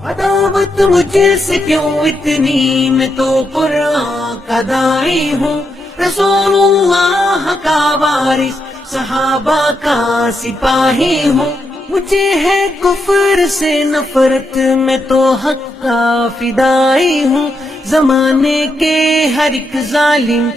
عداوت مجھ سے کیوں اتنی، میں تو قرآن کا داعی ہوں، رسول اللہ کا وارث، صحابہ کا سپاہی ہوں، مجھے ہے کفر سے نفرت، میں تو حق کا فدائی ہوں، زمانے کے ہر ایک ظالم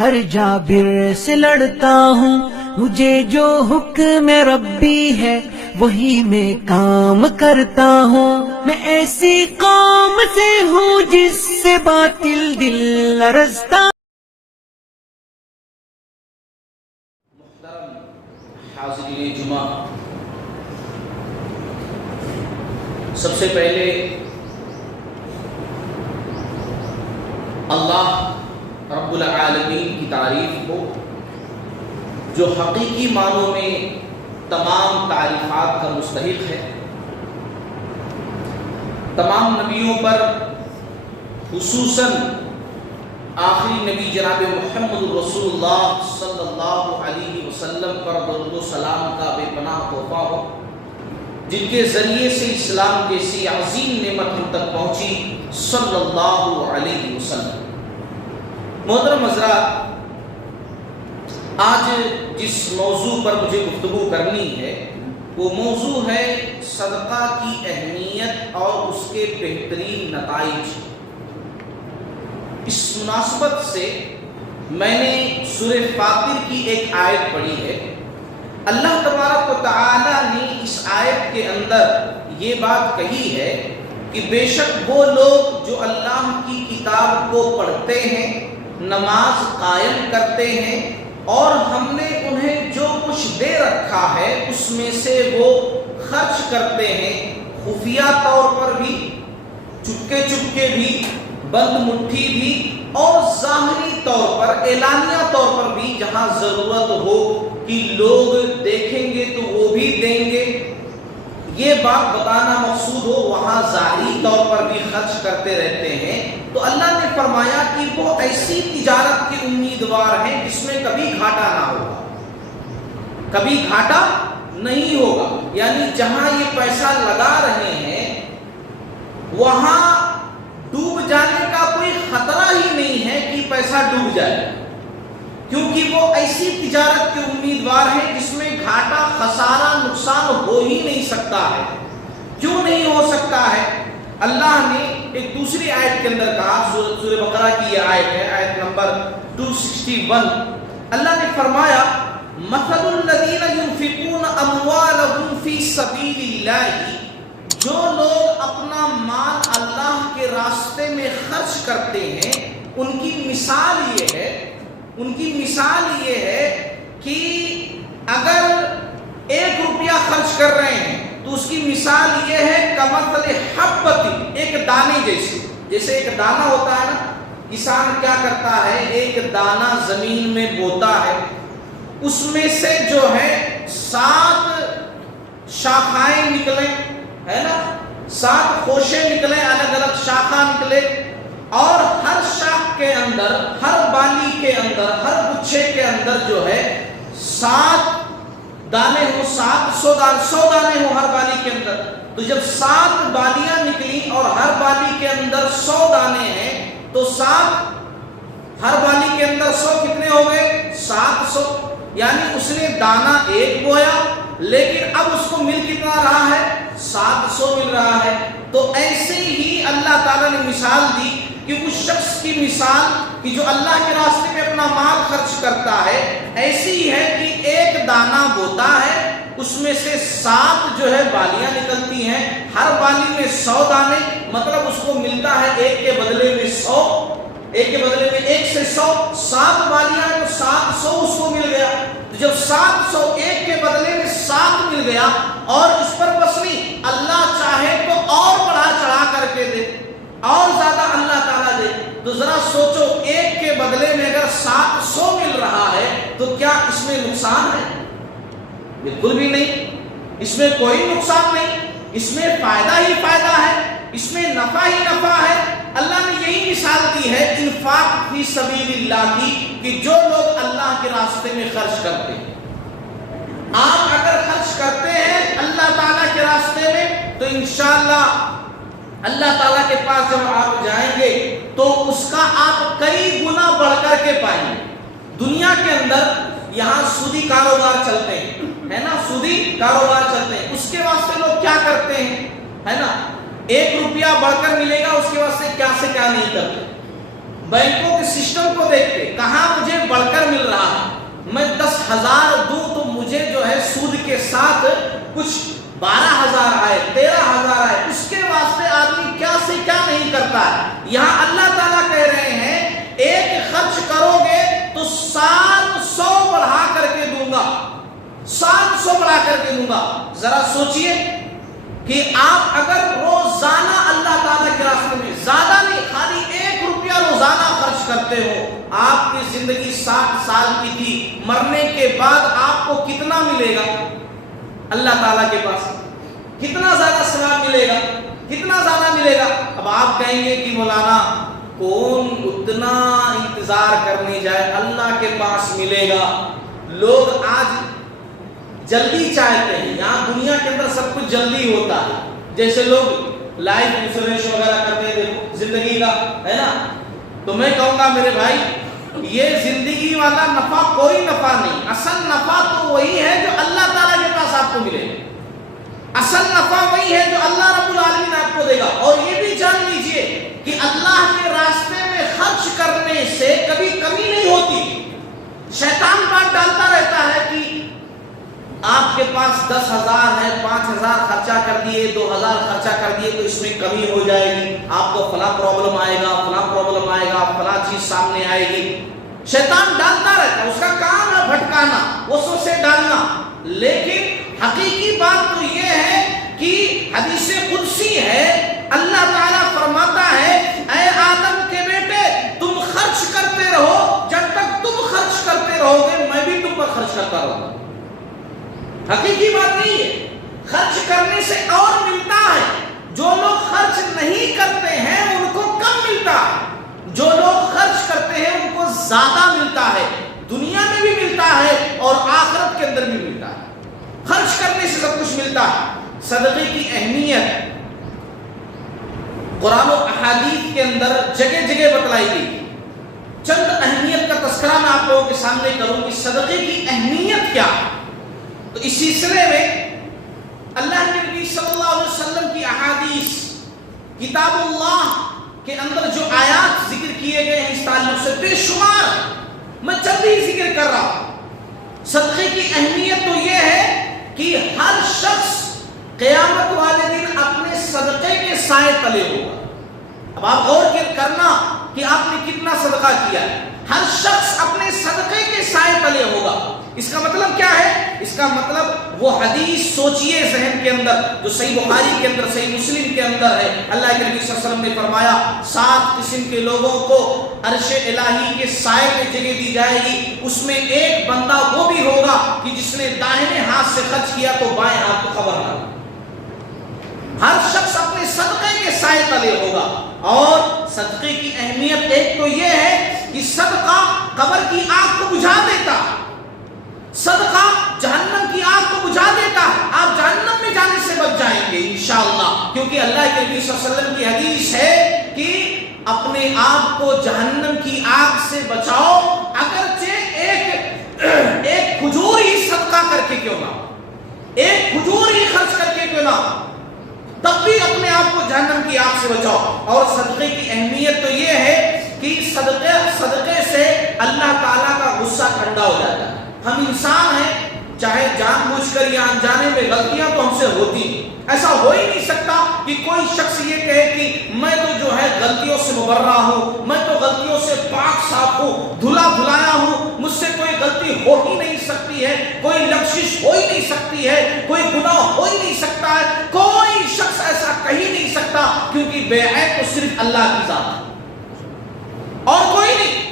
ہر جابر سے لڑتا ہوں، مجھے جو حکم ربی ہے وہی میں کام کرتا ہوں، میں ایسی قوم سے ہوں جس سے باطل دل لرزتا۔ محترم حاضرین جمعہ، سب سے پہلے اللہ رب العالمین کی تعریف ہو، جو حقیقی معنوں میں تمام تعریفات کا مستحق ہے، تمام نبیوں پر خصوصاً آخری نبی جناب محمد رسول اللہ صلی اللہ علیہ وسلم پر درود و سلام کا بے پناہ تحفہ ہو، جن کے ذریعے سے اسلام جیسی عظیم نعمت ہم تک پہنچی، صلی اللہ علیہ وسلم۔ محترم حضرات، آج جس موضوع پر مجھے گفتگو کرنی ہے وہ موضوع ہے صدقہ کی اہمیت اور اس کے بہترین نتائج۔ اس مناسبت سے میں نے سورہ فاطر کی ایک آیت پڑھی ہے۔ اللہ تبارک و تعالی نے اس آیت کے اندر یہ بات کہی ہے کہ بے شک وہ لوگ جو اللہ کی کتاب کو پڑھتے ہیں، نماز قائم کرتے ہیں، اور ہم نے انہیں جو کچھ دے رکھا ہے اس میں سے وہ خرچ کرتے ہیں، خفیہ طور پر بھی، چپکے چپکے بھی، بند مٹھی بھی، اور ظاہری طور پر، اعلانیہ طور پر بھی، جہاں ضرورت ہو کہ لوگ دیکھیں گے تو وہ بھی دیں گے، یہ بات بتانا مقصود ہو، وہاں ظاہری طور پر بھی خرچ کرتے رہتے ہیں۔ تو اللہ نے فرمایا کہ وہ ایسی تجارت کے امیدوار ہیں جس میں کبھی گھاٹا نہ ہوگا، کبھی گھاٹا نہیں ہوگا، یعنی جہاں یہ پیسہ لگا رہے ہیں وہاں ڈوب جانے کا کوئی خطرہ ہی نہیں ہے کہ پیسہ ڈوب جائے، کیونکہ وہ ایسی تجارت کے امیدوار ہیں جس میں گھاٹا، خسارہ، نقصان ہو ہی نہیں سکتا ہے۔ کیوں نہیں ہو سکتا ہے؟ اللہ نے ایک دوسری آیت کے اندر کہا، سورہ بقرہ کی یہ آیت ہے، آیت نمبر 261، اللہ نے فرمایا مثل الذین ينفقون اموالهم فی سبیل اللہ، جو لوگ اپنا مال اللہ کے راستے میں خرچ کرتے ہیں، ان کی مثال یہ ہے، ان کی مثال یہ ہے کہ اگر 1 روپیہ خرچ کر رہے ہیں تو اس کی مثال یہ ہے کمثل حبۃ، ایک دانے جیسے، جیسے ایک دانہ ہوتا ہے نا، کسان کیا کرتا ہے، ایک دانہ زمین میں بوتا ہے، اس میں سے جو ہے 7 شاخائیں نکلیں، ہے نا، 7 خوشے نکلیں، الگ الگ شاخہ نکلے، اور ہر شاخ کے اندر، ہر بالی کے اندر، ہر گچھے کے اندر جو ہے 7 دانے ہوں، 100 دانے ہوں ہر بالی کے اندر۔ تو جب 7 بالیاں نکلی اور ہر بالی کے اندر 100 دانے ہیں تو 7 ہر بالی کے اندر 100 کتنے ہو گئے؟ 700، یعنی اس نے دانہ 1 بویا لیکن اب اس کو مل کتنا رہا ہے؟ 700 مل رہا ہے۔ تو ایسے ہی اللہ تعالیٰ نے مثال دی کہ اس شخص کی مثال کہ جو اللہ کے راستے میں اپنا مال خرچ کرتا ہے، ایسی ہی ہے کہ ایک دانہ بوتا ہے، اس میں سے 7 جو ہے بالیاں نکلتی ہیں، ہر بالی میں 100 دانے، مطلب اس کو ملتا ہے 1 کے بدلے میں 100، 1 کے بدلے میں 1 سے 100، 7 بالیاں تو 700 اس کو مل گیا۔ تو جب 700 1 کے بدلے میں 7 مل گیا، اور اس پر بس نہیں، اللہ چاہے تو اور بڑھا چڑھا کر کے دے، اور زیادہ اللہ تعالیٰ دے، تو ذرا سوچو 1 کے بدلے میں اگر 700 مل رہا ہے تو کیا اس میں نقصان ہے؟ بالکل بھی نہیں، اس میں کوئی نقصان نہیں، اس میں فائدہ ہی فائدہ ہے، اس میں نفع ہی نفع ہے۔ اللہ نے یہی مثال دی ہے انفاق فی سبیل اللہ کی، کہ جو لوگ اللہ کے راستے میں خرچ کرتے ہیں، آپ اگر خرچ کرتے ہیں اللہ تعالیٰ کے راستے میں تو انشاءاللہ اللہ تعالیٰ کے پاس جب آپ جائیں گے تو اس کا آپ کئی گنا بڑھ کر کے پائیں گے. دنیا کے اندر یہاں سودی کاروبار چلتے ہیں, ہے نا, سودی کاروبار چلتے ہیں. اس کے واسطے لوگ کیا کرتے ہیں, ہے نا, 1 روپیہ بڑھ کر ملے گا اس کے واسطے کیا سے کیا نہیں کرتے. بینکوں کے سسٹم کو دیکھتے, کہاں مجھے بڑھ کر مل رہا ہے, میں 10,000 دوں تو مجھے جو ہے سود کے ساتھ کچھ 12,000 آئے, 13,000 آئے, اس کے واسطے آدمی کیا سے کیا نہیں کرتا ہے. یہاں اللہ تعالیٰ کہہ رہے ہیں ایک خرچ کرو گے تو 700 بڑھا کر کے دوں گا, 700 بڑھا کر کے دوں گا. ذرا سوچئے کہ آپ اگر روزانہ اللہ تعالیٰ کے راستے میں زیادہ نہیں, خالی 1 روپیہ روزانہ خرچ کرتے ہو, آپ کی زندگی 60 سال کی تھی, مرنے کے بعد آپ کو کتنا ملے گا اللہ تعالیٰ کے پاس, کتنا زیادہ ثواب ملے گا, کتنا زیادہ ملے گا. اب آپ کہیں گے کہ مولانا کون اتنا انتظار کرنے جائے, اللہ کے پاس ملے گا. لوگ آج جلدی چاہتے ہیں, یہاں دنیا کے اندر سب کچھ جلدی ہوتا ہے. جیسے لوگ لائف انشورنس وغیرہ کرتے ہیں, دیکھو زندگی کا, ہے نا, تو میں کہوں گا میرے بھائی یہ زندگی والا نفع کوئی نفع نہیں, اصل نفع تو وہی ہے جو اللہ تعالیٰ کے پاس آپ کو ملے گا. اصل نفع وہی ہے جو اللہ رب العالمین آپ کو دے گا. اور یہ بھی جان لیجئے کہ اللہ کے راستے میں خرچ کرنے سے کبھی کمی نہیں ہوتی. شیطان بات ڈالتا رہتا ہے کہ آپ کے پاس 10,000 ہے, 5,000 خرچہ کر دیے, 2,000 خرچہ کر دیے تو اس میں کمی ہو جائے گی, آپ کو فلاں پرابلم آئے گا, فلاں پرابلم آئے گا, فلاں چیز سامنے آئے گی. شیطان ڈالتا رہتا ہے, اس کا کام ہے بھٹکانا, وسوسے ڈالنا. لیکن حقیقی بات تو یہ ہے کہ حدیث قدسی ہے, اللہ تعالیٰ فرماتا ہے اے آدم کے بیٹے تم خرچ کرتے رہو, جب تک تم خرچ کرتے رہو گے میں بھی تم پر خرچ کرتا رہوں گا. حقیقی بات نہیں ہے, خرچ کرنے سے اور ملتا ہے. جو لوگ خرچ نہیں کرتے ہیں ان کو کم ملتا ہے, جو لوگ خرچ کرتے ہیں ان کو زیادہ ملتا ہے. دنیا میں بھی ملتا ہے اور آخرت کے اندر بھی ملتا ہے. خرچ کرنے سے سب کچھ ملتا ہے. صدقے کی اہمیت قرآن و احادیث کے اندر جگہ جگہ بتلائی گئی. چند اہمیت کا تذکرہ میں آپ لوگوں کے سامنے کروں کہ صدقے کی اہمیت کیا ہے. تو اس سلسلے میں اللہ کے نبی صلی اللہ علیہ وسلم کی احادیث, کتاب اللہ کے اندر جو آیات ذکر کیے گئے ہیں اس تعلق سے بے شمار, میں چند ہی ذکر کر رہا ہوں. صدقے کی اہمیت تو یہ ہے کہ ہر شخص قیامت والے دن اپنے صدقے کے سائے تلے ہوگا. اب آپ غور کرنا کہ آپ نے کتنا صدقہ کیا ہے. ہر شخص اپنے صدقے کے سائے تلے ہوگا. اس کا مطلب کیا ہے؟ اس کا مطلب وہ حدیث سوچئے ذہن کے اندر جو صحیح بخاری کے اندر, صحیح مسلم کے اندر ہے. اللہ کے نبی صلی اللہ علیہ وسلم نے فرمایا 7 قسم کے لوگوں کو عرش الہی کے سائے میں جگہ دی جائے گی. اس میں ایک بندہ وہ بھی ہوگا کہ جس نے داہنے ہاتھ سے خرچ کیا تو بائیں ہاتھ کو خبر نہ ہو. ہر شخص اپنے صدقے کے سائے تلے ہوگا. اور صدقے کی اہمیت ایک تو یہ ہے کہ صدقہ قبر کی آگ کو بجھا دیتا, صدقہ جہنم کی آگ کو بجھا دیتا ہے. آپ جہنم میں جانے سے بچ جائیں گے انشاءاللہ, کیونکہ اللہ کے نبی صلی اللہ علیہ وسلم کی حدیث ہے کہ اپنے آپ کو جہنم کی آگ سے بچاؤ, اگرچہ ایک کھجور ہی صدقہ کر کے کیوں نہ, ایک کھجور ہی خرچ کر کے کیوں نہ, تب بھی اپنے آپ کو جہنم کی آگ سے بچاؤ. اور صدقے کی اہمیت تو یہ ہے کہ صدقے سے اللہ تعالیٰ کا غصہ ٹھنڈا ہو جاتا ہے. ہم انسان ہیں, چاہے جان بوجھ کر یا انجانے میں غلطیاں تو ہم سے ہوتی ہیں. ایسا ہو ہی نہیں سکتا کہ کوئی شخص یہ کہے کہ میں تو جو ہے غلطیوں سے مبرہ ہوں, میں تو غلطیوں سے پاک صاف ہوں, دھلا دھلایا ہوں, مجھ سے کوئی غلطی ہو ہی نہیں سکتی ہے, کوئی لغزش ہو ہی نہیں سکتی ہے, کوئی گناہ ہو ہی نہیں سکتا ہے. کوئی شخص ایسا کہہ ہی نہیں سکتا, کیونکہ بے عیب تو صرف اللہ کی ذات ہے اور کوئی نہیں.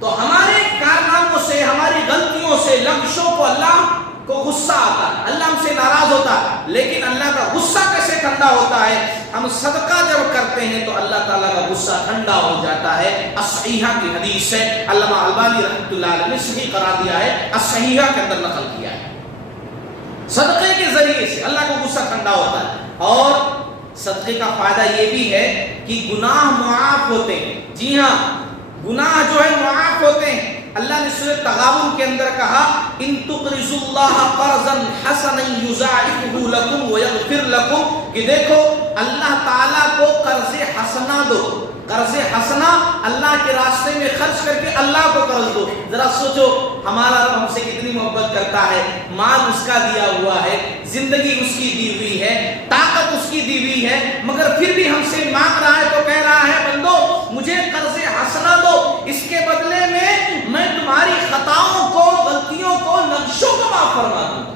تو ہمارے کارناموں سے, ہماری غلطیوں سے, لغزشوں کو اللہ کو غصہ آتا ہے, اللہ ہم سے ناراض ہوتا ہے. لیکن اللہ کا غصہ کیسے ٹھنڈا ہوتا ہے؟ ہم صدقہ جب کرتے ہیں تو اللہ تعالیٰ کا غصہ ٹھنڈا ہو جاتا ہے. الصحیحہ کی حدیث ہے, علامہ البانی رحمۃ اللہ علیہ نے صحیح قرار دیا ہے, الصحیحہ کے اندر نقل کیا ہے. صدقے کے ذریعے سے اللہ کا غصہ ٹھنڈا ہوتا ہے. اور صدقے کا فائدہ یہ بھی ہے کہ گناہ معاف ہوتے ہیں. جی ہاں، گناہ جو ہے معاف ہوتے ہیں. اللہ نے سورۃ تغابن کے اندر کہا ان تقرضوا اللہ قرضا حسنا یضاعفہ لکم ویغفر لکم، کہ دیکھو اللہ تعالیٰ کو قرض حسنہ دو. قرض حسنہ اللہ کے راستے میں خرچ کر کے اللہ کو قرض دو. ذرا سوچو ہمارا رب ہم سے کتنی محبت کرتا ہے. مال اس کا دیا ہوا ہے، زندگی اس کی دی ہوئی ہے، طاقت اس کی دی ہوئی ہے، مگر پھر بھی ہم سے مانگ رہا ہے تو کہہ رہا ہے بندو مجھے قرض حسنہ دو، اس کے بدلے میں تمہاری خطاؤں کو، غلطیوں کو، نقشوں کو معاف فرما دوں.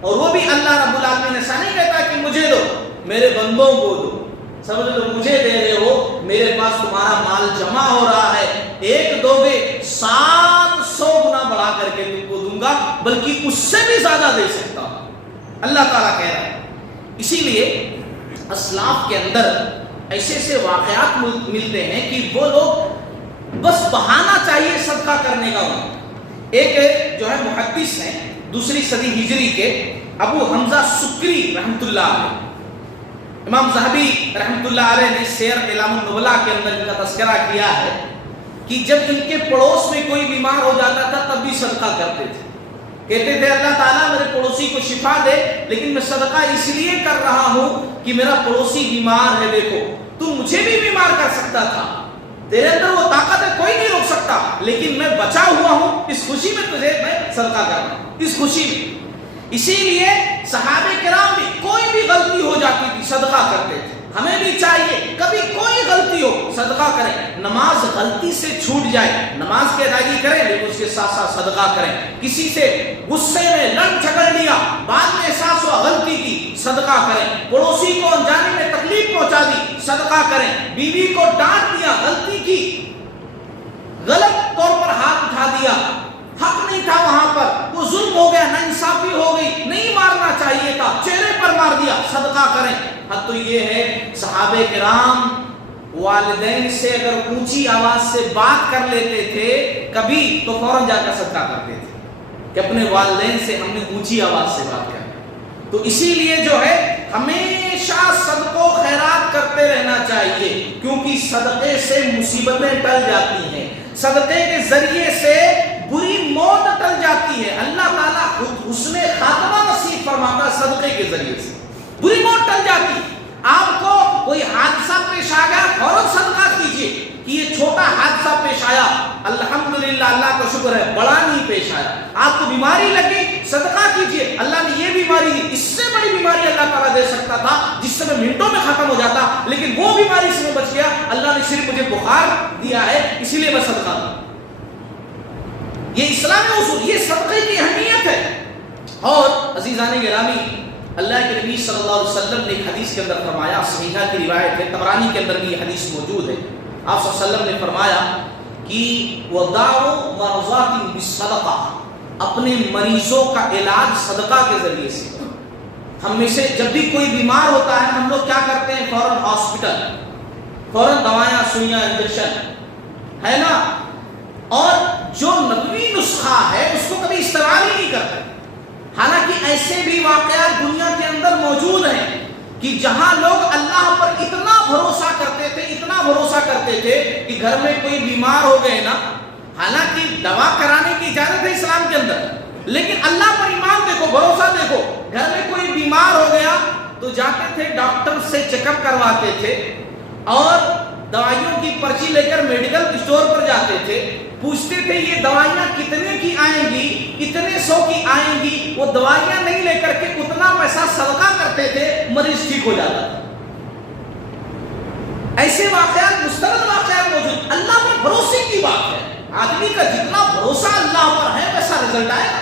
اور وہ بھی اللہ رب العالمین ایسا نہیں کہتا کہ مجھے دو، میرے بندوں کو دو. سمجھ لو مجھے دے رہے ہو، میرے پاس تمہارا مال جمع ہو رہا ہے، 1 دو گے 700 گنا بڑھا کر کے تم کو دوں گا، بلکہ اس سے بھی زیادہ دے سکتا ہوں. اللہ تعالیٰ کہہ رہا ہے. اسی لیے اسلاف کے اندر ایسے ایسے واقعات ملتے ہیں کہ وہ لوگ بس بہانہ چاہیے صدقہ کرنے کا. ایک جو ہے محدث ہیں 2 صدی ہجری کے ابو حمزہ سکری رحمۃ اللہ علیہ. امام ذہبی رحمۃ اللہ علیہ نے سیر اعلام النبلاء کے اندر ان کا تذکرہ کیا ہے کہ جب ان کے پڑوس میں کوئی بیمار ہو جاتا تھا تب بھی صدقہ کرتے تھے. کہتے تھے اللہ تعالیٰ میرے پڑوسی کو شفا دے، لیکن میں صدقہ اس لیے کر رہا ہوں کہ میرا پڑوسی بیمار ہے. دیکھو تو مجھے بھی بیمار کر سکتا تھا، تیرے اندر وہ طاقت ہے کوئی نہیں روک سکتا، لیکن میں بچا ہوا ہوں، اس خوشی میں تجھے میں صدقہ کر رہا ہوں، اس خوشی میں. اسی لیے صحابہ کرام بھی کوئی بھی غلطی ہو جاتی تھی صدقہ کرتے تھے. ہمیں بھی چاہیے کبھی کوئی غلطی ہو صدقہ کریں. نماز غلطی سے چھوٹ جائے نماز کی ادائیگی کریں، لیکن اس کے ساتھ ساتھ صدقہ کریں. کسی سے غصے میں لڑ جھگڑ لیا، بعد میں احساس ہوا غلطی کی، صدقہ کریں. پڑوسی کو انجانے میں تکلیف پہنچا دی، صدقہ کریں. بیوی کو ڈانٹ دیا، غلطی کی، غلط طور پر ہاتھ اٹھا دیا، حق نہیں تھا وہاں پر، وہ ظلم ہو گیا، ناانصافی ہو گئی، نہیں مارنا چاہیے تھا، چہرے پر مار دیا، صدقہ کریں. حد تو یہ ہے صحابہ کرام والدین سے اگر اونچی آواز سے بات کر لیتے تھے کبھی تو فوراً جا کر صدقہ کرتے تھے کہ اپنے والدین سے ہم نے اونچی آواز سے بات کرنا. تو اسی لیے جو ہے ہمیشہ صدقہ و خیرات کرتے رہنا چاہیے، کیونکہ صدقے سے مصیبتیں ٹل جاتی ہیں، صدقے کے ذریعے سے بری موت ٹل جاتی ہے. اللہ تعالیٰ خود حسن خاتمہ نصیب فرماتا ہے صدقے کے ذریعے سے، بری موت ٹل جاتی. آپ کو کوئی حادثہ پیش آ گیا فوراً صدقہ کیجیے کہ یہ چھوٹا حادثہ پیش آیا، الحمدللہ اللہ کا شکر ہے بڑا نہیں پیش آیا. آپ کو بیماری لگی صدقہ کیجیے، اللہ نے یہ بیماری دی، اس سے بڑی بیماری اللہ تعالیٰ دے سکتا تھا جس سے میں منٹوں میں ختم ہو جاتا، لیکن وہ بیماری سے میں بچ گیا، اللہ نے صرف مجھے بخار دیا ہے اسی لیے میں صدقہ دوں. یہ اسلامی اصول، یہ صدقے کی اہمیت ہے. اور عزیزان گرامی، اللہ کے نبی صلی اللہ علیہ وسلم نے ایک حدیث کے اندر فرمایا، صحیحہ کی روایت ہے، طبرانی کے اندر بھی یہ حدیث موجود ہے. آپ صلی اللہ علیہ وسلم نے فرمایا کہ وَدَاعُوا مَرْضَاتٍ بِالصَّدَقَةِ، اپنے مریضوں کا علاج صدقہ کے ذریعے سے. ہم میں سے جب بھی کوئی بیمار ہوتا ہے ہم لوگ کیا کرتے ہیں؟ فوراً ہاسپٹل، فوراً دوائیاں، سوئیاں، انجیکشن، ہے نا. اور جو نبوی نسخہ ہے اس کو کبھی استعمال ہی نہیں کرتے. حالانکہ ایسے بھی واقعات دنیا کے اندر موجود ہیں کہ جہاں لوگ اللہ پر اتنا بھروسہ کرتے تھے، اتنا بھروسہ کرتے تھے کہ گھر میں کوئی بیمار ہو گئے نا، حالانکہ دوا کرانے کی اجازت ہے اسلام کے اندر، لیکن اللہ پر ایمان دیکھو، بھروسہ دیکھو. گھر میں کوئی بیمار ہو گیا تو جاتے تھے ڈاکٹر سے چیک اپ کرواتے تھے اور دوائیوں کی پرچی لے کر میڈیکل اسٹور پر جاتے تھے، پوچھتے تھے یہ دوائیاں کتنے کی آئیں گی، کتنے 100 کی آئیں گی. وہ دوائیاں نہیں لے کر کے اتنا پیسہ صدقہ کرتے تھے، مریض ٹھیک ہو جاتا تھا. ایسے واقعات مستند واقعات موجود. اللہ پر بھروسے کی بات ہے، آدمی کا جتنا بھروسہ اللہ پر ہے ویسا رزلٹ آئے گا.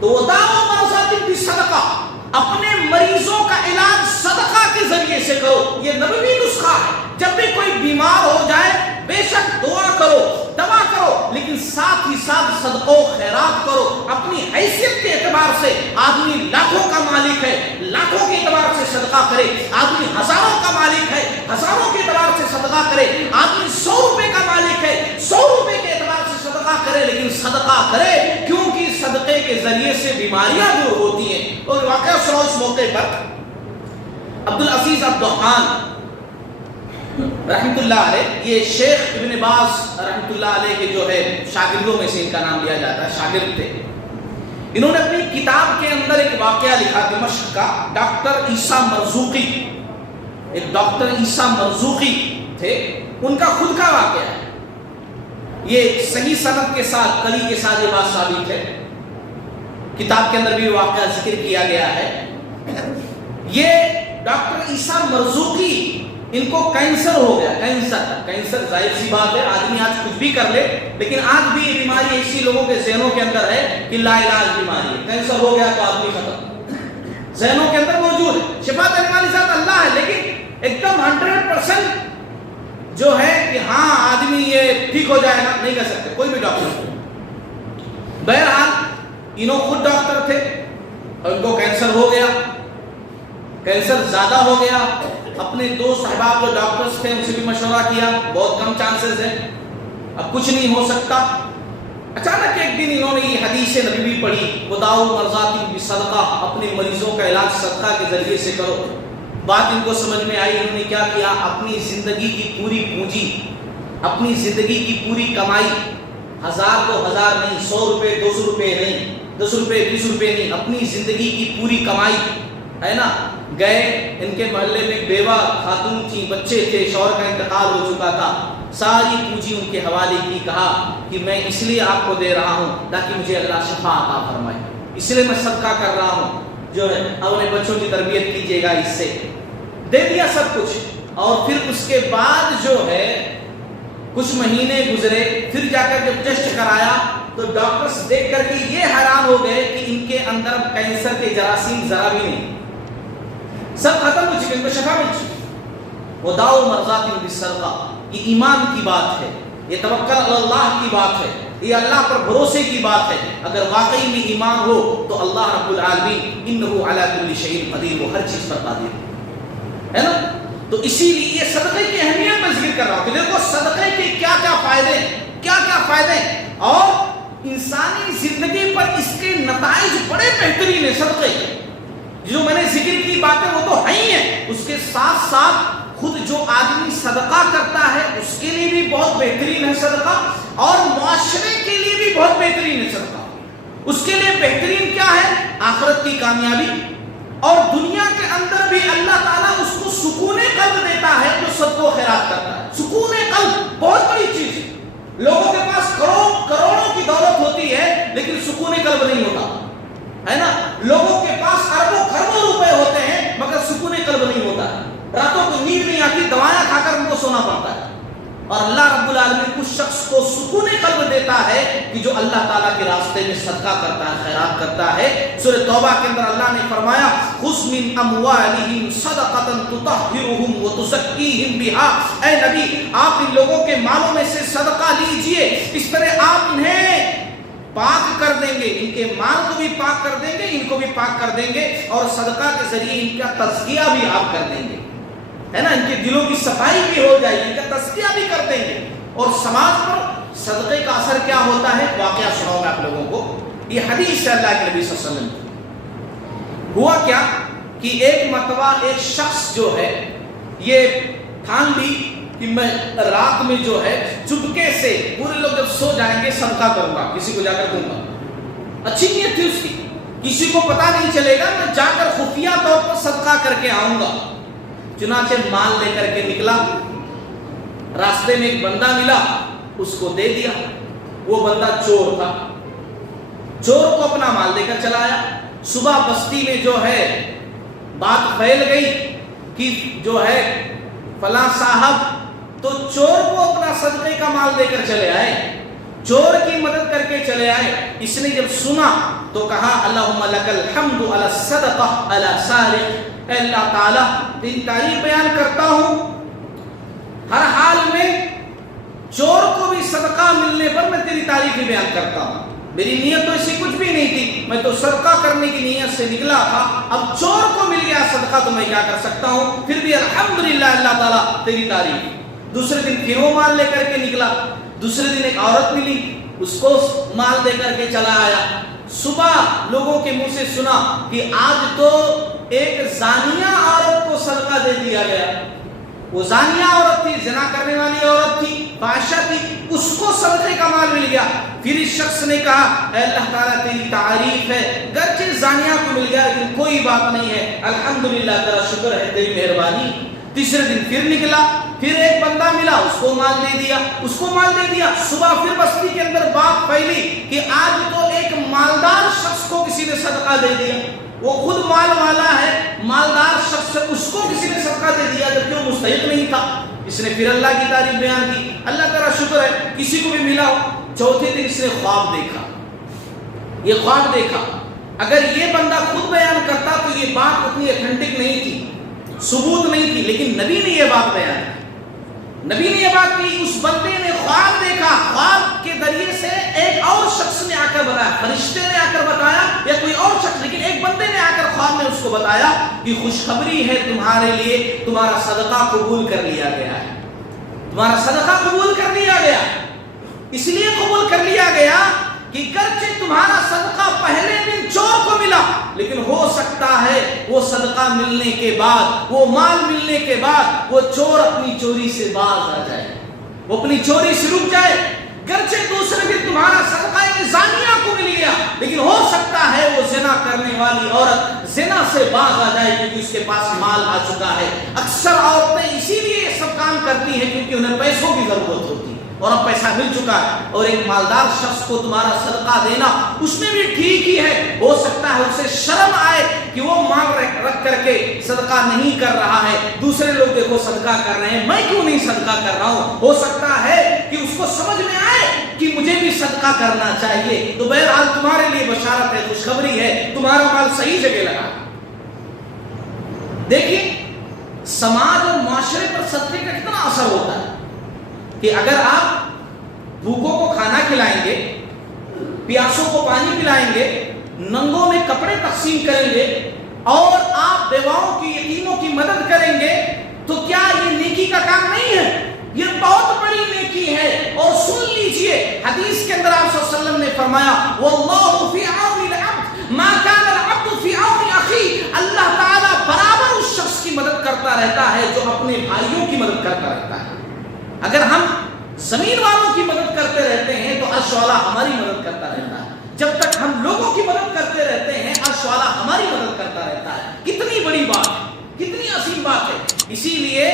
تو وَدَاعُوا مَرْضَاتٍ بِالصَّدَقَةِ، اپنے مریضوں کا علاج صدقہ کے ذریعے سے کرو. یہ نبوی نسخہ ہے. جب بھی کوئی بیمار ہو جائے بے شک دعا کرو، دوا کرو، لیکن ساتھ ہی ساتھ صدقہ و خیرات کرو. اپنی حیثیت کے اعتبار سے آدمی لاکھوں کا مالک ہے، لاکھوں کے اعتبار سے صدقہ کرے. آدمی ہزاروں کا مالک ہے، ہزاروں کے اعتبار سے صدقہ کرے. آدمی 100 روپے کا مالک ہے، 100 روپے کے اعتبار سے صدقہ کرے، لیکن صدقہ کرے کیونکہ صدقے کے ذریعے سے بیماریاں دور ہوتی ہیں. اور واقعہ سنو اس موقع پر عبدالعزیز الدوحان رحمۃ اللہ علیہ، یہ شیخ ابن باز رحمۃ اللہ علیہ کے جو ہے شاگردوں میں سے ان کا نام لیا جاتا ہے، شاگرد تھے۔ انہوں نے اپنی کتاب کے اندر ایک واقعہ لکھا دمشق کا، ڈاکٹر عیسیٰ مرزوقی، ایک ڈاکٹر عیسیٰ مرزوقی تھے، ان کا خود کا واقعہ ہے۔ یہ صحیح سند کے ساتھ، کلی کے ساتھ یہ بات ثابت ہے، کتاب کے اندر بھی واقعہ ذکر کیا گیا ہے۔ یہ ڈاکٹر عیسیٰ مرزوقی، ان کو کینسر ہو گیا۔ کینسر ظاہر سی بات ہے، آدمی آج کچھ بھی کر لے، لیکن آج بھی یہ بیماری ایسی لوگوں کے ذہنوں کے اندر ہے کہ لا علاج بیماری ہے، کینسر ہو گیا تو آدمی ختم، ذہنوں کے اندر موجود ہے۔ شفا دینے والی ذات اللہ ہے، لیکن ایک دم 100% جو ہے کہ ہاں آدمی یہ ٹھیک ہو جائے گا، نہیں کر سکتے کوئی بھی ڈاکٹر۔ بہرحال انہوں خود ڈاکٹر تھے اور ان کو کینسر ہو گیا، کینسر زیادہ ہو گیا۔ اپنے دوست احباب جو ڈاکٹرز تھے ان سے بھی مشورہ کیا، بہت کم چانسز ہے، اب کچھ نہیں ہو سکتا۔ اچانک ایک دن انہوں نے یہ حدیث نبوی پڑھی، وداؤ مرضاتی بصدقہ، اپنے مریضوں کا علاج صدقہ کے ذریعے سے کرو۔ بات ان کو سمجھ میں آئی، انہوں نے کیا کیا، اپنی زندگی کی پوری پونجی، اپنی زندگی کی پوری کمائی، 1000 2000 نہیں، 100 روپے 200 روپے نہیں، 10 روپے 20 روپے نہیں، اپنی زندگی کی پوری کمائی ہے نا، گئے ان کے محلے میں ایک بیوہ خاتون تھی، بچے تھے، شوہر کا انتقال ہو چکا تھا، ساری پونجی ان کے حوالے کی، کہا کہ میں اس لیے آپ کو دے رہا ہوں تاکہ مجھے اللہ شفا عطا فرمائے، اس لیے میں صدقہ کر رہا ہوں، جو ہے اپنے بچوں کی تربیت کیجیے گا، اس سے دے دیا سب کچھ۔ اور پھر اس کے بعد جو ہے کچھ مہینے گزرے، پھر جا کر جب ٹیسٹ کرایا تو ڈاکٹرز دیکھ کر کے یہ حیران ہو گئے کہ ان کے اندر کینسر کے جراثیم ذرا بھی نہیں، سب ختم ہو چکے، ان کو شفا مل چکی۔ وداؤ مرضات بالصدقہ، یہ ایمان کی بات ہے، یہ توکل علی اللہ کی بات ہے، یہ اللہ پر بھروسے کی بات ہے۔ اگر واقعی میں ایمان ہو تو اللہ رب العالمین انہ علی کل شیء قدیر، وہ ہر چیز پر قادر ہے نا۔ تو اسی لیے یہ صدقے کی اہمیت میں ذکر کر رہا ہوں کہ دیکھو صدقے کے کیا کیا فائدے ہیں، کیا کیا فائدے ہیں، اور انسانی زندگی پر اس کے نتائج بڑے بہترین ہیں۔ صدقے کے جو میں نے ذکر کی باتیں وہ تو ہیں ہی ہیں، اس کے ساتھ ساتھ خود جو آدمی صدقہ کرتا ہے اس کے لیے بھی بہت بہترین ہے صدقہ، اور معاشرے کے لیے بھی بہت بہترین ہے صدقہ۔ اس کے لیے بہترین کیا ہے، آخرت کی کامیابی، اور دنیا کے اندر بھی اللہ تعالیٰ اس کو سکون قلب دیتا ہے جو صدقہ و خیرات کرتا ہے۔ سکون قلب بہت بڑی چیز ہے، لوگوں کے پاس کروڑوں کی دولت ہوتی ہے لیکن سکون قلب نہیں ہوتا ہے نا، لوگوں کے پاس اربوں خربوں روپے ہوتے ہیں مگر سکون قلب نہیں ہوتا ہے، راتوں کو نیند نہیں آتی، دوائیں کھا کر ان کو سونا پڑتا ہے۔ اور اللہ رب العالمین اس شخص کو سکون قلب دیتا ہے کہ جو اللہ تعالیٰ کے راستے میں صدقہ کرتا ہے، خیرات کرتا ہے۔ سورہ توبہ کے اندر اللہ نے فرمایا خذ من اموالہم صدقۃ تطہرہم وتزکیہم بہا، اے نبی آپ ان لوگوں کے مالوں میں سے صدقہ لیجئے، اس طرح آپ انہیں پاک کر دیں گے، ان کے مال کو بھی پاک کر دیں گے، ان کو بھی پاک کر دیں گے، اور صدقہ کے ذریعے ان کا تزکیہ بھی آپ کر دیں گے، ہے نا، ان کے دلوں کی صفائی بھی ہو جائے گی، ان کا تزکیہ بھی کر دیں گے۔ اور سماج پر صدقے کا اثر کیا ہوتا ہے، واقعہ سناؤں گا آپ لوگوں کو۔ یہ حدیث ہے اللہ کے نبی صلی اللہ علیہ وسلم کی۔ ہوا کیا کہ ایک مرتبہ ایک شخص جو ہے یہ ٹھان لی کہ میں رات میں جو ہے چپکے سے، پورے لوگ جب سو جائیں گے صدقہ کروں گا، کسی کو جا کر دوں گا، اچھی نیت تھی اس کی، کسی کو پتا نہیں چلے گا، میں جا کر خفیہ طور پر صدقہ کر کے آؤں گا۔ چنانچہ مال لے کر کے نکلا، راستے میں ایک بندہ ملا، اس کو دے دیا۔ وہ بندہ چور تھا، چور کو اپنا مال دے کر چلا آیا۔ صبح بستی میں جو ہے بات پھیل گئی کہ جو ہے فلاں صاحب تو چور کو اپنا صدقے کا مال دے کر چلے آئے، چور کی مدد کر کے چلے آئے۔ اس نے جب سنا تو کہا اللہم لک الحمد علی الصدقہ علی سارق، اے اللہ تعالیٰ تیری تعریف بیان کرتا ہوں، ہر حال میں چور کو بھی صدقہ ملنے پر میں تیری تعریف ہی بیان کرتا ہوں۔ میری نیت تو ایسی کچھ بھی نہیں تھی، میں تو صدقہ کرنے کی نیت سے نکلا تھا، اب چور کو مل گیا صدقہ تو میں کیا کر سکتا ہوں، پھر بھی الحمدللہ اللہ تعالیٰ تیری تعریف۔ دوسرے دن پھر وہ مال لے کر کے نکلا، دوسرے دن ایک عورت ملی، اس کو مال دے کر کے چلا آیا۔ صبح لوگوں کے منہ سے سنا کہ آج تو ایک زانیہ عورت کو صدقہ دے دیا گیا. وہ زانیہ عورت تھی, زنا کرنے والی عورت تھی, فاحشہ تھی, اس کو صدقے کا مال مل گیا. پھر اس شخص نے کہا اے اللہ تعالیٰ تیری تعریف ہے, گرچہ زانیہ کو مل گیا لیکن کوئی بات نہیں ہے, الحمدللہ تیرا شکر ہے, تیری مہربانی. تیسرے دن پھر نکلا, پھر ایک بندہ ملا, اس کو مال دے دیا, اس کو مال دے دیا. صبح پھر بستی کے اندر بات پھیلی کہ آج تو ایک مالدار شخص کو کسی نے صدقہ دے دیا, وہ خود مال والا ہے, مالدار شخص ہے, اس کو کسی نے صدقہ دے دیا جبکہ وہ مستحق نہیں تھا. اس نے پھر اللہ کی تعریف بیان کی, اللہ تعالیٰ شکر ہے, کسی کو بھی ملا. چوتھے دن اس نے خواب دیکھا. یہ خواب دیکھا, اگر یہ بندہ خود بیان کرتا تو یہ بات اتنی اتھینٹک نہیں تھی, ثبوت نہیں تھی, لیکن نبی نے یہ بات بیان کی. نبی نے یہ بات کی, اس بندے نے خواب دیکھا, خواب کے ذریعے سے ایک اور شخص نے آ کر بتایا, فرشتے نے آ کر بتایا یا کوئی اور شخص, لیکن ایک بندے نے آ کر خواب میں اس کو بتایا کہ خوشخبری ہے تمہارے لیے, تمہارا صدقہ قبول کر لیا گیا ہے, تمہارا صدقہ قبول کر لیا گیا. اس لیے قبول کر لیا گیا کہ گرچہ تمہارا صدقہ پہلے دن چور کو ملا, لیکن ہو سکتا ہے وہ صدقہ ملنے کے بعد, وہ مال ملنے کے بعد وہ چور اپنی چوری سے باز آ جائے, وہ اپنی چوری سے رک جائے. گرچہ دوسرے دن تمہارا صدقہ ایک زانیہ کو مل گیا, لیکن ہو سکتا ہے وہ زنا کرنے والی عورت زنا سے باز آ جائے کیونکہ اس کے پاس مال آ چکا ہے. اکثر عورتیں اسی لیے یہ سب کام کرتی ہیں کیونکہ انہیں پیسوں کی ضرورت ہوتی ہے اور اب پیسہ مل چکا ہے, اور ایک مالدار شخص کو تمہارا صدقہ دینا اس میں بھی ٹھیک ہی ہے. ہو سکتا ہے اسے شرم آئے کہ وہ مال رکھ کر کے صدقہ نہیں کر رہا ہے, دوسرے لوگ دیکھو صدقہ کر رہے ہیں, میں کیوں نہیں صدقہ کر رہا ہوں. ہو سکتا ہے کہ اس کو سمجھ میں آئے کہ مجھے بھی صدقہ کرنا چاہیے. تو بہرحال تمہارے لیے بشارت ہے, خوشخبری ہے, تمہارا مال صحیح جگہ لگا. دیکھیے سماج اور معاشرے پر صدقے کا کتنا اثر ہوتا ہے کہ اگر آپ بھوکوں کو کھانا کھلائیں گے, پیاسوں کو پانی پلائیں گے, ننگوں میں کپڑے تقسیم کریں گے, اور آپ بیواؤں کی, یتیموں کی مدد کریں گے, تو کیا یہ نیکی کا کام نہیں ہے؟ یہ بہت بڑی نیکی ہے. اور سن لیجئے, حدیث کے اندر آپ صلی اللہ علیہ وسلم نے فرمایا واللہ فی عون العبد ما کان العبد فی عون اخیہ, اللہ تعالیٰ برابر اس شخص کی مدد کرتا رہتا ہے جو اپنے بھائیوں کی مدد کرتا رہتا ہے. اگر ہم زمین والوں کی مدد کرتے رہتے ہیں تو عرش والا ہماری مدد کرتا رہتا ہے. جب تک ہم لوگوں کی مدد کرتے رہتے ہیں عرش والا ہماری مدد کرتا رہتا ہے. کتنی بڑی بات ہے, کتنی عظیم بات ہے. اسی لیے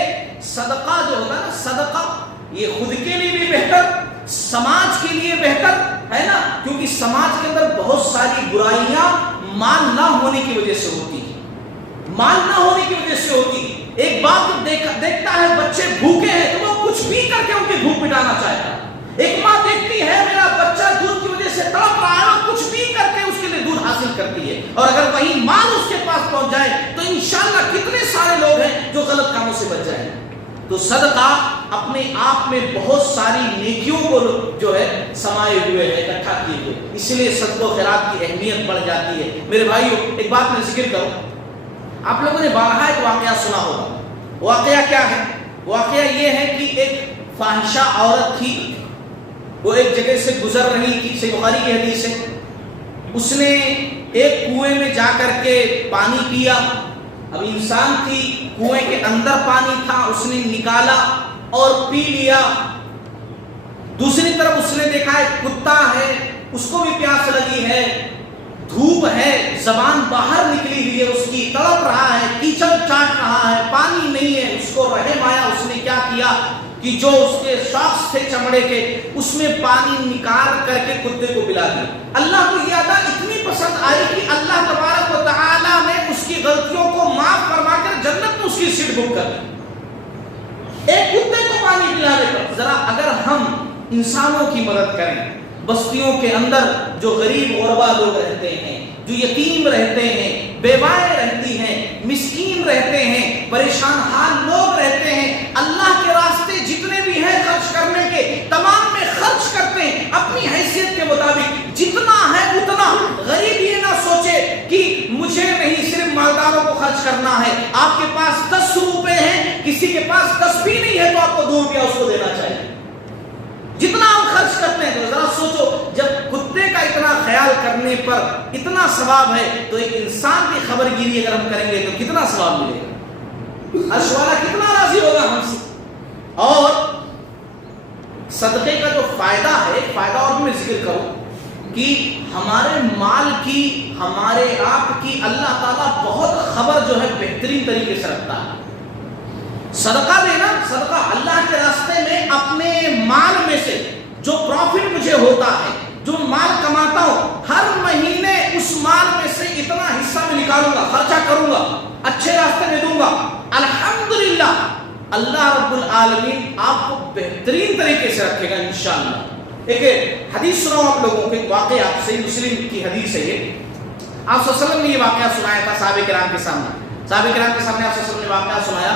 صدقہ جو ہوتا ہے نا, صدقہ یہ خود کے لیے بھی بہتر, سماج کے لیے بہتر ہے نا, کیونکہ سماج کے اندر بہت ساری برائیاں مال نہ ہونے کی وجہ سے ہوتی ہیں, مال نہ ہونے کی وجہ سے ہوتی ہیں. ایک باپ دیکھتا ہے بچے بھوکے ہیں تو وہ کچھ بھی کر کے ان کی بھوک مٹانا چاہتا ہے. ایک ماں دیکھتی ہے میرا بچہ دودھ کی وجہ سے تڑپ رہا ہے, اور کچھ بھی کر کے اس کے لیے دودھ حاصل کرتی ہے. اور اگر وہی مال اس کے پاس پہنچ جائے تو انشاءاللہ کتنے سارے لوگ ہیں جو غلط کاموں سے بچ جائیں. تو صدقہ اپنے آپ میں بہت ساری نیکیوں کو جو ہے سمائے ہوئے ہے, اکٹھا کیے ہوئے. اس لیے صدقہ و خیرات کی اہمیت بڑھ جاتی ہے. میرے بھائیو, ایک بات میں ذکر کروں, آپ لوگوں نے بارہا ایک واقعہ سنا ہوگا. واقعہ کیا ہے؟ واقعہ یہ ہے کہ ایک فاحشہ عورت تھی, وہ ایک جگہ سے گزر رہی تھی, صحیح بخاری کی حدیث ہے. اس نے ایک کنویں میں جا کر کے پانی پیا. اب انسان تھی, کنویں کے اندر پانی تھا, اس نے نکالا اور پی لیا. دوسری طرف اس نے دیکھا ایک کتا ہے, اس کو بھی پیاس لگی ہے, دھوپ ہے, زبان باہر نکلی ہوئی ہے اس کی, تڑپ رہا ہے, کیچڑ چاٹ رہا ہے, پانی نہیں ہے. اس کو رحم آیا, اس نے کیا کیا کہ جو اس کے شاخ تھے چمڑے کے, اس میں پانی نکال کر کے کتے کو پلا دیا. اللہ کو یہ ادا اتنی پسند آئی کہ اللہ تبارک و تعالی نے اس کی غلطیوں کو معاف فرما کر جنت میں اس کی سیٹ بک کر دی. ایک کتے کو پانی پلانے پر. ذرا اگر ہم انسانوں کی مدد کریں, بستیوں کے اندر جو غریب غربا لوگ رہتے ہیں, جو یتیم رہتے ہیں, بیوائیں رہتی ہیں, مسکین رہتے ہیں, پریشان حال لوگ رہتے ہیں, اللہ کے راستے جتنے بھی ہیں خرچ کرنے کے تمام میں خرچ کرتے ہیں اپنی حیثیت کے مطابق, جتنا ہے اتنا. غریب یہ نہ سوچے کہ مجھے نہیں صرف مالداروں کو خرچ کرنا ہے. آپ کے پاس 10 روپے ہیں, کسی کے پاس 10 بھی نہیں ہے, تو آپ کو 2 روپیہ اس کو دینا چاہیے. جتنا ہم خرچ کرتے ہیں, تو ذرا سوچو, جب کتے کا اتنا خیال کرنے پر اتنا ثواب ہے، تو ایک انسان کی خبر گیری اگر ہم کریں گے تو کتنا ثواب ملے گا، عرش والا کتنا راضی ہوگا ہم سے۔ اور صدقے کا جو فائدہ ہے، فائدہ اور میں ذکر کروں کہ ہمارے مال کی، ہمارے آپ کی اللہ تعالیٰ بہت خبر جو ہے بہترین طریقے سے رکھتا ہے۔ صدقہ دینا، صدقہ اللہ کے راستے میں اپنے مال میں سے جو پروفٹ مجھے ہوتا ہے، جو مال کماتا ہوں، ہر مہینے اس مال میں سے اتنا حصہ میں نکالوں گا، خرچہ کروں گا، اچھے راستے میں دوں گا، الحمدللہ اللہ رب العالمین آپ کو بہترین طریقے سے رکھے گا انشاءاللہ۔ ایک حدیث سناؤں آپ لوگوں کو، ایک واقعہ صحیح مسلم کی حدیث ہے یہ۔ آپ صلی اللہ علیہ وسلم نے یہ واقعہ سنایا تھا صحابہ کرام کے سامنے، صحابہ کرام کے سامنے آپ صلی اللہ علیہ وسلم نے واقعہ سنایا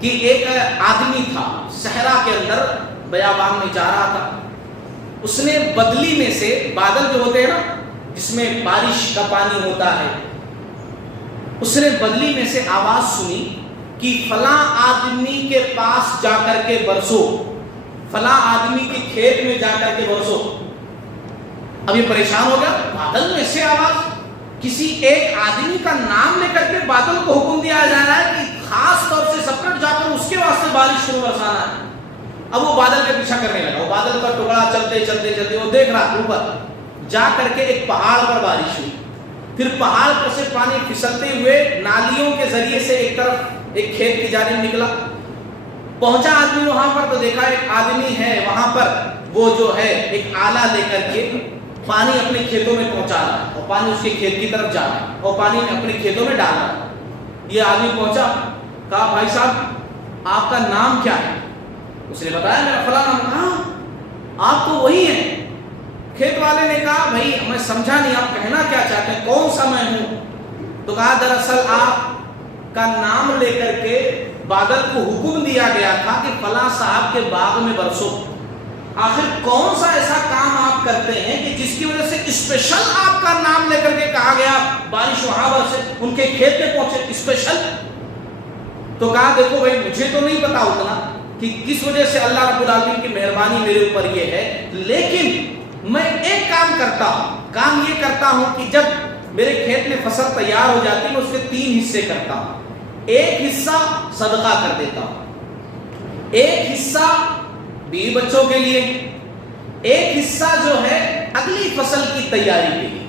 کہ ایک آدمی تھا صحرا کے اندر بیابان میں جا رہا تھا، اس نے بدلی میں سے، بادل جو ہوتے ہیں نا جس میں بارش کا پانی ہوتا ہے، اس نے بدلی میں سے آواز سنی کہ فلاں آدمی کے پاس جا کر کے برسو، فلاں آدمی کے کھیت میں جا کر کے برسو۔ اب یہ پریشان ہو گیا، بادل میں سے آواز، کسی ایک آدمی کا نام لے کر کے بادل کو حکم دیا جا رہا ہے کہ خاص طور سے سپریٹ جا کر اس کے واسطے بارش شروع برسانا ہے۔ اب وہ بادل کا پیچھا کرنے لگا، وہ بادل کا ٹکڑا چلتے چلتے چلتے وہ دیکھ رہا اوپر جا کر کے ایک پہاڑ پر بارش ہوئی، پھر پہاڑ پر سے پانی پھسلتے ہوئے نالیوں کے ذریعے سے ایک طرف ایک کھیت کی جانب نکلا۔ پہنچا آدمی وہاں پر تو دیکھا ایک آدمی ہے وہاں پر، وہ جو ہے ایک آلہ لے کر کے پانی اپنے کھیتوں میں پہنچا رہا ہے، اور پانی اس کے کھیت کی طرف جا رہا ہے اور پانی اپنے کھیتوں میں ڈال رہا ہے۔ یہ آدمی پہنچا، کہا بھائی صاحب آپ کا نام کیا ہے؟ اس نے بتایا میرا فلاں نام۔ کہا آپ تو وہی ہیں؟ کھیت والے نے کہا بھائی میں سمجھا نہیں آپ کہنا کیا چاہتے ہیں، کون سا میں ہوں؟ تو کہا دراصل آپ کا نام لے کر کے بادل کو حکم دیا گیا تھا کہ فلاں صاحب کے باغ میں برسو۔ آخر کون سا ایسا کام آپ کرتے ہیں کہ جس کی وجہ سے اسپیشل آپ کا نام لے کر کے کہا گیا بارش وہاں برسے، ان کے کھیت میں پہنچے اسپیشل؟ تو کہا دیکھو بھائی مجھے تو نہیں پتا اتنا کہ کس وجہ سے اللہ رب العالمین کی مہربانی میرے اوپر یہ ہے، لیکن میں ایک کام کرتا ہوں، کام یہ کرتا ہوں کہ جب میرے کھیت میں فصل تیار ہو جاتی ہے میں اس کے 3 حصے کرتا ہوں، ایک حصہ صدقہ کر دیتا ہوں، ایک حصہ بیوی بچوں کے لیے، ایک حصہ جو ہے اگلی فصل کی تیاری کے لیے۔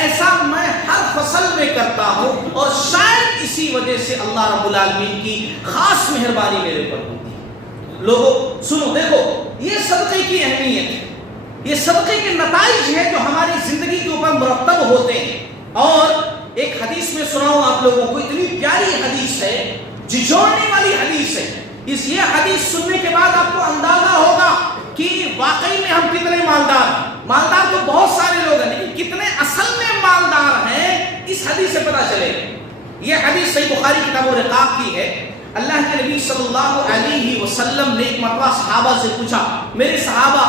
ایسا میں ہر فصل میں کرتا ہوں، اور شاید اسی وجہ سے اللہ رب العالمین کی خاص مہربانی میرے اوپر ہوتی ہے۔ لوگوں سنو، دیکھو یہ صدقے کی اہمیت ہے، یہ صدقے کے نتائج ہیں جو ہماری زندگی کے اوپر مرتب ہوتے ہیں۔ اور ایک حدیث میں سناؤں آپ لوگوں کو، اتنی پیاری حدیث ہے، جھنجھوڑنے والی حدیث ہے۔ یہ حدیث سننے کے بعد آپ کو اندازہ ہوگا کہ واقعی میں ہم کتنے مالدار ہیں۔ مالدار تو بہت سارے لوگ ہیں، لیکن کتنے اصل میں مالدار ہیں اس حدیث سے پتہ چلے۔ یہ حدیث صحیح بخاری کتاب الرقاق کی ہے۔ اللہ کے نبی صلی اللہ علیہ وسلم نے ایک مرتبہ صحابہ سے پوچھا، میرے صحابہ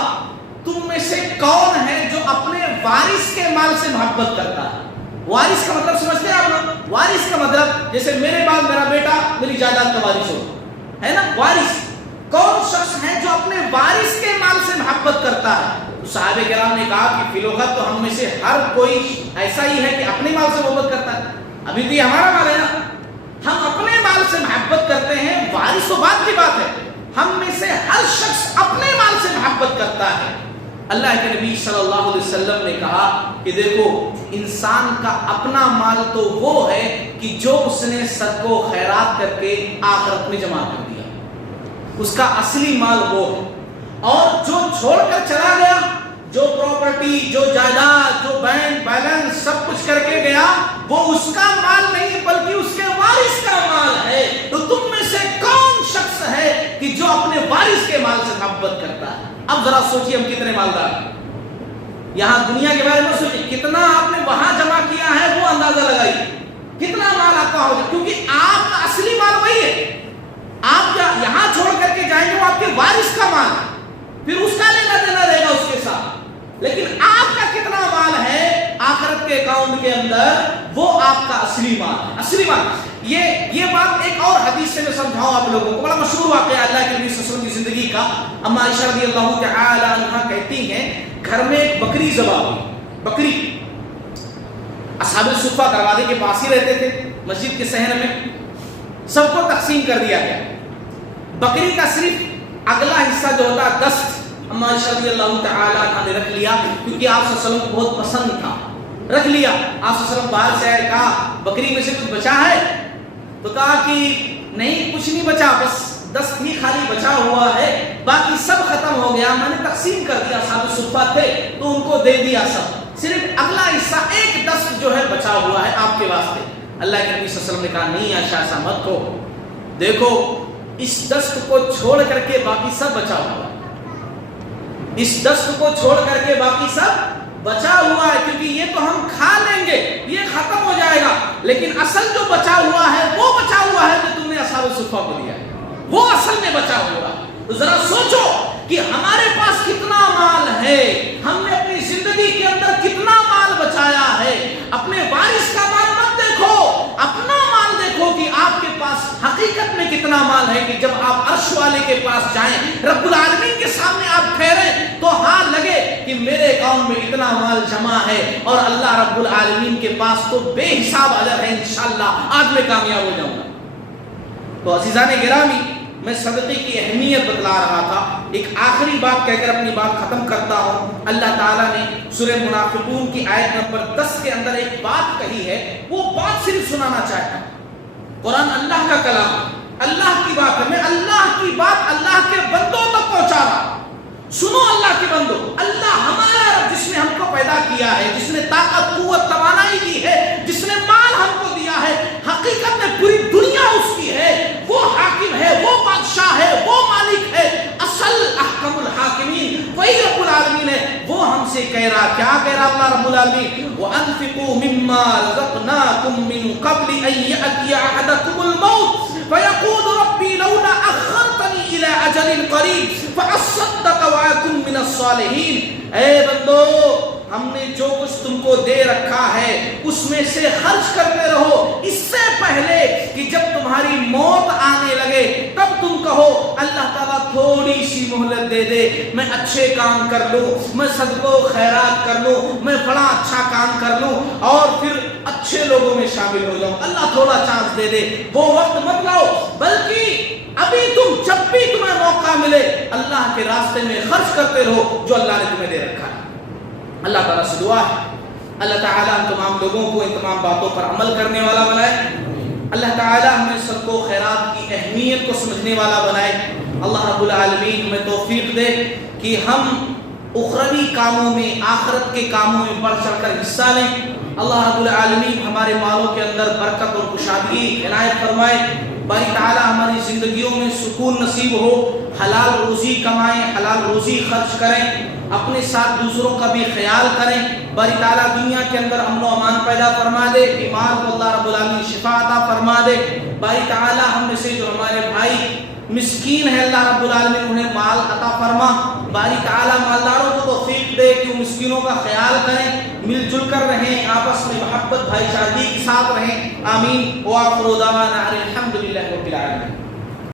تم میں سے کون ہے جو اپنے وارث کے مال سے محبت کرتا ہے؟ وارث کا مطلب سمجھتے ہیں آپ؟ وارث کا مطلب جیسے میرے بعد میرا بیٹا میری جائیداد کا وارث ہو، ہے نا؟ وارث کون شخص ہے جو اپنے وارث کے مال سے محبت کرتا ہے؟ تو صحابہ کرام نے کہا کہ فی الوقت تو ہم میں سے ہر کوئی ایسا ہی ہے کہ اپنے مال سے محبت کرتا ہے۔ ابھی تو یہ ہمارا مال ہے نا، ہم اپنے مال سے محبت کرتے ہیں، وارث تو بات کی بات ہے، ہم میں سے ہر شخص اپنے مال سے محبت کرتا ہے۔ اللہ کے نبی صلی اللہ علیہ وسلم نے کہا کہ دیکھو انسان کا اپنا مال تو وہ ہے کہ جو اس نے صدقہ و خیرات کر کے آخرت میں جمع کر دیا، اس کا اصلی مال وہ ہے۔ اور جو چھوڑ کر چلا گیا، جو پراپرٹی، جو جائیداد، جو بینک بیلنس سب کچھ کر کے گیا، وہ اس کا مال نہیں بلکہ اس کے وارث کا مال ہے۔ تو تم میں سے کون شخص ہے کہ جو اپنے وارث کے مال سے محبت کرتا ہے؟ اب ذرا سوچیے ہم کتنے مالدار ہیں۔ یہاں دنیا کے بارے میں سوچیے، کتنا آپ نے وہاں جمع کیا ہے وہ اندازہ لگائیے، کتنا مال آپ کا ہو جائے، کیونکہ آپ کا اصلی مال وہی ہے۔ آپ یہاں چھوڑ کر کے جائیں گے وہ آپ کے وارث کا مال ہے، پھر اس کا لینا دینا رہے گا اس کے ساتھ، لیکن آپ کا کتنا مال ہے آخرت کے اکاؤنٹ کے اندر، وہ آپ کا اصلی مال ہے، اصلی مال۔ یہ بات ایک اور حدیث سے میں سمجھاؤں آپ لوگوں کو، بڑا مشہور واقعہ اللہ کے نبی صلی اللہ علیہ وسلم کی زندگی کا۔ اما عائشہ رضی اللہ تعالی عنہا کہتی ہیں گھر میں ایک بکری ذبح ہوئی، بکری اصحاب الصفہ دروازے کے پاس ہی رہتے تھے مسجد کے صحن میں، سب کو تقسیم کر دیا گیا. بکری کا صرف اگلا حصہ جو ہوتا دست اما عائشہ رضی اللہ تعالی عنہ نے رکھ لیا، کیونکہ آپ صلی اللہ علیہ وسلم کو بہت پسند تھا. رکھ لیا. آپ صلی اللہ علیہ وسلم باہر سے آئے، کہا بکری میں سے کچھ بچا ہے؟ تو کہا کہ نہیں کچھ نہیں بچا، بس دست ہی خالی بچا ہوا ہے، باقی سب ختم ہو گیا، میں نے تقسیم کر دیا. اصحاب الصفہ تھے تو ان کو دے دیا سب، صرف اگلا حصہ ایک دست جو ہے بچا ہوا ہے آپ کے واسطے. اللہ کے نبی صلی اللہ علیہ وسلم نے کہا نہیں عائشہ ایسا مت ہو، دیکھو اس دست کو چھوڑ کر کے باقی سب بچا ہوا ہے، اس دست کو چھوڑ کر کے باقی سب بچا ہوا ہے، کیونکہ یہ تو ہم کھا لیں گے، یہ ختم ہو جائے گا، لیکن اصل جو بچا ہوا ہے وہ بچا ہوا ہے جو تم نے اصحاب الصفہ کو دیا ہے، وہ اصل میں بچا ہوا ہے. تو ذرا سوچو کہ ہمارے پاس کتنا مال ہے، ہم نے اپنی زندگی کے اندر کتنا مال بچایا ہے. اپنے وارث کا مال مت دیکھو، اپنا مال دیکھو کہ آپ کے پاس حقیقت میں کتنا مال ہے، کہ جب آپ عرش والے کے پاس جائیں، رب العالمین کے سامنے آپ ٹھہریں تو ہاں لگے کہ میرے اکاؤنٹ میں اتنا مال جمع ہے، اور اللہ رب العالمین کے پاس تو بے حساب اجر ہے. انشاءاللہ آج میں کامیاب ہو جاؤں گا. تو عزیزان گرامی، میں صدقے کی اہمیت بتلا رہا تھا. ایک آخری بات کہہ کر اپنی بات ختم کرتا ہوں. اللہ تعالیٰ نے سورہ منافقون کی آیت نمبر 10 کے اندر ایک بات کہی ہے، وہ بات صرف سنانا چاہتا ہوں. قرآن اللہ کا کلام، اللہ کی بات ہے، میں اللہ کی بات اللہ کے بندوں تک پہنچا رہا ہوں. سنو اللہ کے بندو، اللہ ہمارا رب جس نے ہم کو پیدا کیا ہے، جس نے طاقت قوت توانائی دی ہے، جس نے مال ہم کو دیا ہے، حقیقت میں پوری دنیا اس کی ہے، وہ حاکم ہے، وہ بادشاہ ہے، وہ مالک ہے، اصل احکم الحاکمین وہی رب العالمین ہے. وہ ہم سے کہہ رہا، کیا کہہ رہا اللہ رب العالمین؟ وَأَنفِقُوا مِمَّا رَزَقْنَاكُم مِّن قَبْلِ أَن يَأْتِيَ أَحَدَكُمُ الْمَوْتُ فَيَقُولُ رَبِّي لَوْلَا أَخَّرْتَنِي إِلَىٰ أَجَلٍ قَرِيبٍ فَأَصَّدَّقَ وَأَكُن مِّنَ الصَّالِحِينَ. اے بندو، ہم نے جو کچھ تم کو دے رکھا ہے اس میں سے خرچ کرتے رہو، اس سے پہلے کہ جب تمہاری موت آنے لگے تب تم کہو اللہ تعالیٰ تھوڑی سی مہلت دے دے، میں اچھے کام کر لوں، میں صدقہ و خیرات کر لوں، میں بڑا اچھا کام کر لوں اور پھر اچھے لوگوں میں شامل ہو جاؤں، اللہ تھوڑا چانس دے دے. وہ وقت مت لاؤ، بلکہ ابھی تم جب بھی تمہیں موقع ملے اللہ کے راستے میں خرچ کرتے رہو جو اللہ نے تمہیں دے رکھا ہے. اللہ تعالیٰ سے دعا ہے اللہ تعالیٰ ہم تمام لوگوں کو ان تمام باتوں پر عمل کرنے والا بنائے. اللہ تعالیٰ ہمیں سب کو خیرات کی اہمیت کو سمجھنے والا بنائے. اللہ رب العالمین ہمیں توفیق دے کہ ہم اخروی کاموں میں، آخرت کے کاموں میں بڑھ چڑھ کر حصہ لیں. اللہ رب العالمین ہمارے مالوں کے اندر برکت اور کشادگی عنایت فرمائے. باری تعالیٰ ہماری زندگیوں میں سکون نصیب ہو، حلال روزی کمائیں، حلال روزی خرچ کریں، اپنے ساتھ دوسروں کا بھی خیال کریں. باری تعالیٰ دنیا کے اندر امن و امان پیدا فرما دے، بیمار کو اللہ رب العالمین شفا عطا فرما دے. باری تعالیٰ ہم میں سے جو ہمارے بھائی مسکین ہے اللہ رب العالمین انہیں مال عطا فرما. باری تعالیٰ مالداروں کو توفیق دے کہ وہ مسکینوں کا خیال کریں، مل جل کر رہیں، آپس میں محبت بھائی چارگی کے ساتھ رہیں. آمین. وآخر دعوانا الحمد للہ رب العالمین.